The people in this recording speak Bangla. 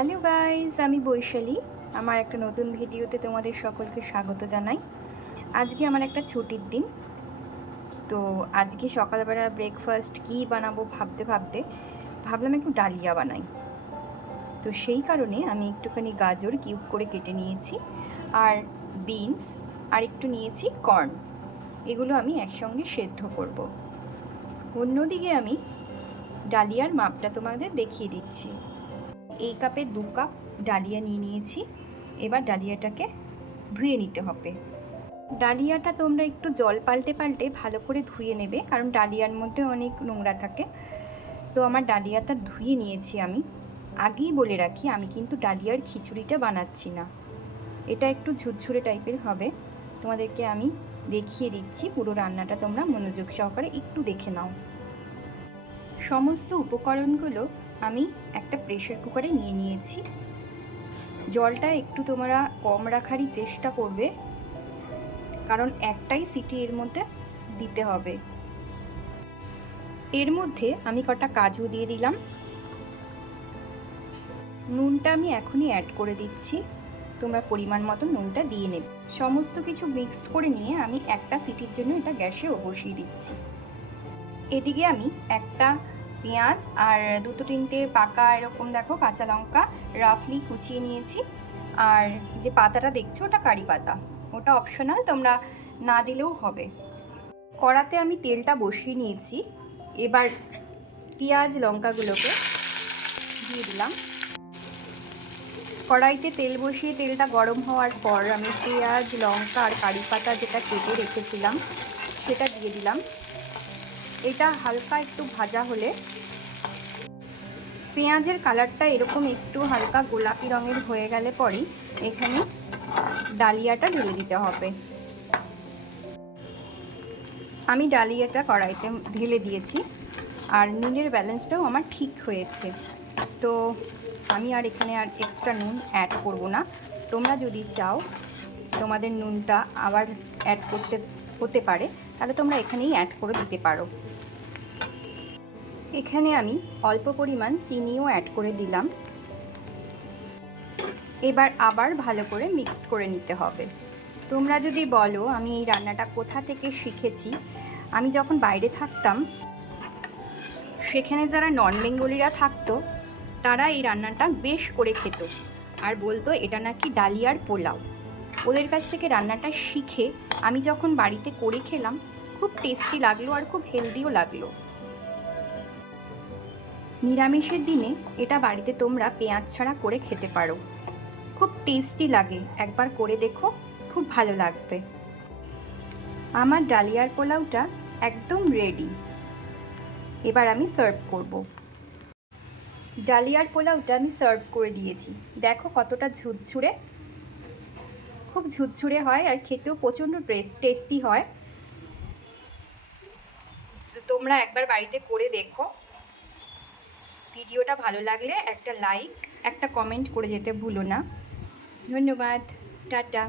হ্যালো গাইজ আমি বৈশালী। আমার একটা নতুন ভিডিওতে তোমাদের সকলকে স্বাগত জানাই। আজকে আমার একটা ছুটির দিন। তো আজকে সকালবেলা ব্রেকফাস্ট কী বানাবো ভাবতে ভাবতে ভাবলাম একটু ডালিয়া বানাই। তো সেই কারণে আমি একটুখানি গাজর কিউব করে কেটে নিয়েছি, আর বিনস আর একটু নিয়েছি কর্ন এগুলো আমি একসঙ্গে সেদ্ধ করব। অন্যদিকে আমি ডালিয়ার মাপটা তোমাদের দেখিয়ে দিচ্ছি। এই কাপে দু কাপ ডালিয়া নিয়ে নিয়েছি। এবার ডালিয়াটাকে ধুয়ে নিতে হবে। ডালিয়াটা তোমরা একটু জল পাল্টে পাল্টে ভালো করে ধুয়ে নেবে, কারণ ডালিয়ার মধ্যে অনেক নোংরা থাকে। তো আমার ডালিয়াটা ধুয়ে নিয়েছি আমি। আগেই বলে রাখি, আমি কিন্তু ডালিয়ার খিচুড়িটা বানাচ্ছি না। এটা একটু ঝুরঝুরে টাইপের হবে। তোমাদেরকে আমি দেখিয়ে দিচ্ছি, পুরো রান্নাটা তোমরা মনোযোগ সহকারে একটু দেখে নাও। সমস্ত উপকরণগুলো আমি একটা প্রেশার কুকারে নিয়ে নিয়েছি। জলটা একটু তোমরা কম রাখারই চেষ্টা করবে, কারণ একটাই সিটি এর মধ্যে দিতে হবে। এর মধ্যে আমি কটা কাজু দিয়ে দিলাম। নুনটা আমি এখনই অ্যাড করে দিচ্ছি। তোমরা পরিমাণ মতো নুনটা দিয়ে নেবে। সমস্ত কিছু মিক্সড করে নিয়ে আমি একটা সিটির জন্য এটা গ্যাসে বসিয়ে দিচ্ছি। এদিকে আমি একটা পেঁয়াজ আর দুটো তিনটে পাকা এরকম দেখো কাঁচা লঙ্কা রাফলি কুচিয়ে নিয়েছি। আর যে পাতাটা দেখছ ওটা কারি পাতা। ওটা অপশনাল তোমরা না দিলেও হবে। কড়াতে আমি তেলটা বসিয়ে নিয়েছি। এবার পেঁয়াজ লঙ্কাগুলোকে দিয়ে দিলাম। কড়াইতে তেল বসিয়ে তেলটা গরম হওয়ার পর আমি পেঁয়াজ, লঙ্কা আর কারি পাতা যেটা কেটে রেখেছিলাম, সেটা দিয়ে দিলাম। এটা হালকা একটু ভাজা হলে। পেঁয়াজের কালারটা এরকম একটু হালকা গোলাপি রঙের হয়ে গেলে পরেই এখানে ডালিয়াটা ঢেলে দিতে হবে। আমি ডালিয়াটা কড়াইতে ঢেলে দিয়েছি আর নুনের ব্যালেন্সটাও আমার ঠিক হয়েছে। তো আমি আর এখানে আর এক্সট্রা নুন অ্যাড করব না। তোমরা যদি চাও তোমাদের নুনটা আবার অ্যাড করতে, হতে পারে, তাহলে তোমরা এখানেই অ্যাড করে দিতে পারো। এখানে আমি অল্প পরিমাণ চিনিও অ্যাড করে দিলাম। এবার আবার ভালো করে মিক্সড করে নিতে হবে। তোমরা যদি বলো আমি এই রান্নাটা কোথা থেকে শিখেছি, আমি যখন বাইরে থাকতাম, সেখানে যারা নন বেঙ্গলিরা থাকতো, তারা এই রান্নাটা বেশ করে খেত। আর বলতো, এটা নাকি ডালিয়ার পোলাও। ওদের কাছ থেকে রান্নাটা শিখে আমি যখন বাড়িতে করে খেলাম, খুব টেস্টি লাগল আর খুব হেলদিও লাগল। নিরামিষের দিনে এটা বাড়িতে তোমরা পেঁয়াজ ছাড়া করে খেতে পারো। খুব টেস্টি লাগে। একবার করে দেখো, খুব ভালো লাগবে। আমার ডালিয়ার পোলাওটা একদম রেডি এবার আমি সার্ভ করব। ডালিয়ার পোলাওটা আমি সার্ভ করে দিয়েছি। দেখো কতটা ঝুরঝুরে। খুব ঝুরঝুরে হয় আর খেতেও প্রচণ্ড টেস্টি হয়। তোমরা একবার বাড়িতে করে দেখো। ভিডিওটা ভালো লাগলে একটা লাইক একটা কমেন্ট করে যেতে ভুলো না। ধন্যবাদ টাটা।